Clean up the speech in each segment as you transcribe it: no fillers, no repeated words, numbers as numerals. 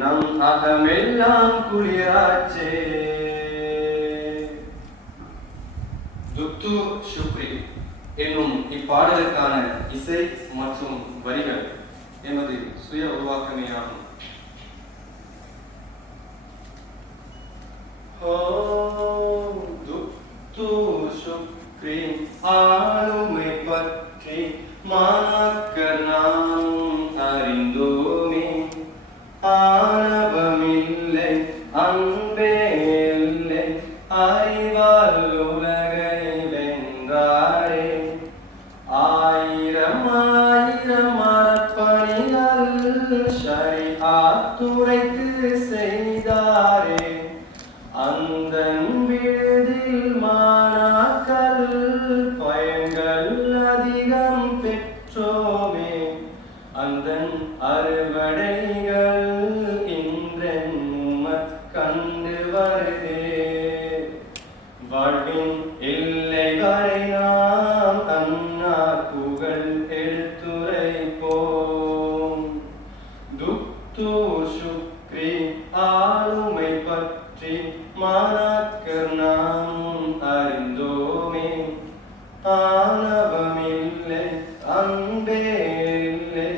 நம் அகமெல்லாம் குளிராச்சே. துக்து ஷுக்ரி என்னும் இப்பாடலுக்கான இசை மற்றும் வரிகள் எமது சுய உருவாக்கமேயாகும். துக்து ஷுக்ரி ஆளுமை பற்றி மாணாக்கர் நாமும் அறிந்தோமே. ஆணவமில்லை அன்பே இல்லை அறிவால் உலகை வென்றாரே. ஆயிரம் ஆயிரம் அறப்பணிகள் ஷரீஅத்துரைக்கு செய்தாரே. அந்தன் விடுதில் மாணாக்கர் பயன்கள் அதிகம் பெற்றோமே. அந்தன் அறுவடைகள் இன்றென் உமத் கண்டு வருதே. வாழ்வின் எல்லை வரை நாம் அன்னார் புகழ் எடுத்துரைப்போம். துக்து ஷுக்ரி ஆளுமை பற்றி மாணாக்கர் நாமும் அறிந்தோமே. ஆணவமில்லை அன்பே இல்லை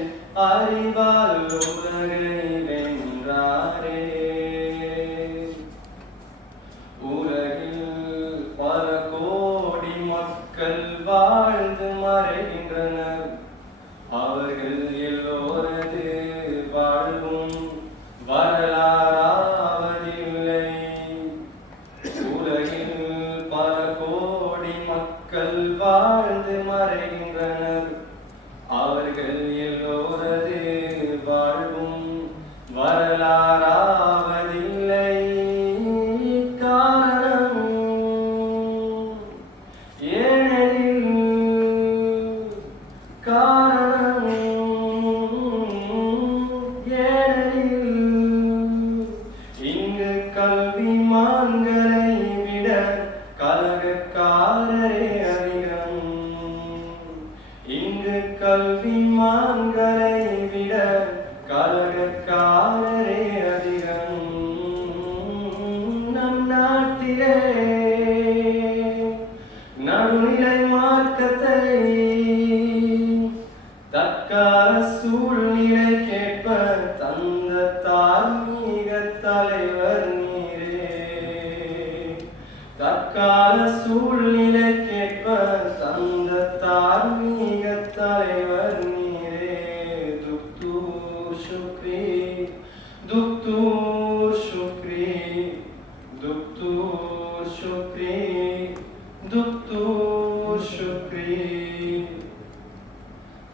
அறிவால் உலகை வென்றாரே. உலகில் பல கோடி மக்கள் வாழ்ந்து மறைகின்றனர். அவர்கள் எல்லோரது வாழ்வும் வரலாறாவதில்லை. உலகில் பல கோடி மக்கள் வாழ்ந்து மறைகின்றனர். அவர்கள் எல்லோரது வாழ்வும் வரலாறாவதில்லை. காரணம் ஏனெனில் இங்கு கல்விமான்களை விட கலகக்காரரே அதிகம். இங்கு கல்விமான்களை விட கலகக்காரரே அதிகம். நம் நாட்டிலே நடுநிலை மார்க்கத்தை தற்கால சூழ்நிலை கேட்ப தந்த தார்மீக தலைவர் நீரே. தற்கால சூழ்நிலை கேட்ப தந்த தார்மீக தலைவர் நீரே. துக்து ஷுக்ரி துக்து ஷுக்ரி துக்து ஷுக்ரி துக்து ஷுக்ரி.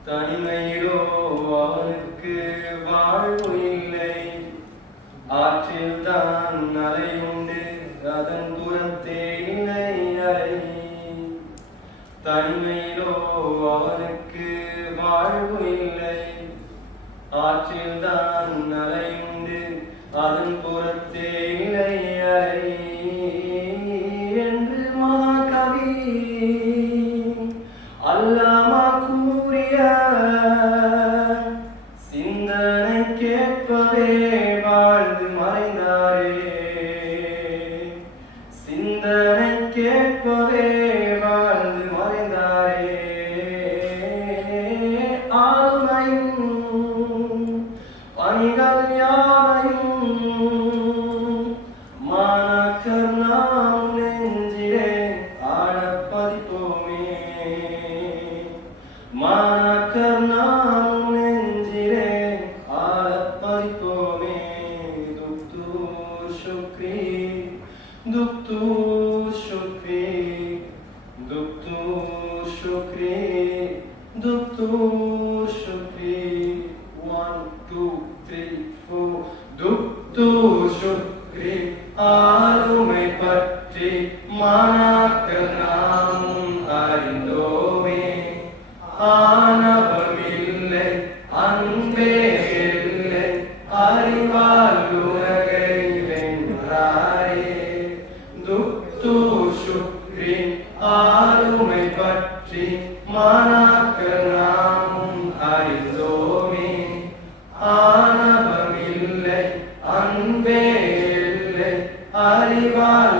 தனிமையிலோ அவனுக்கு வாழ்வு இல்லை. ஆற்றில் தான் அலையுண்டு அதன் புறத்தே இல்லை அலை. தனிமையிலோ அவனுக்கு வாழ்வு இல்லை. ஆற்றில் தான் அலையுண்டு அதன் புறத்தே இல்லை அலை என்று மகாகவி அல்லாமா கூறிய சிந்தனை கேட்பவே வாழ்ந்து மறைந்தாரே. சிந்தனை கேட்பவே வாழ்ந்து மறைந்தாரே. ஆளுமையும் பணிகள் யாவையும் மாணாக்கர் நாம் நெஞ்சிலே ஆழப்பதிப்போமே. மாணாக்கர் நாம் நெஞ்சிலே ஆழப்பதிப்போமே. துக்து ஷுக்ரி துக்து ஷுக்ரி துக்து ஷுக்ரி துக்து ஷுக்ரி. 1 2 3 4. துக்து ஷுக்ரி ஆளுமை பற்றி மாணாக்கர் நாமும் அறிந்தோமே. ஆணவமில்லை அன்பே இல்லை அறிவால் உலகை வென்றாரே. துக்து ஷுக்ரி ஆளுமை பற்றி மாணாக்கர் நாமும் அறிந்தோமே. அன்பே இல்லை அறிவால்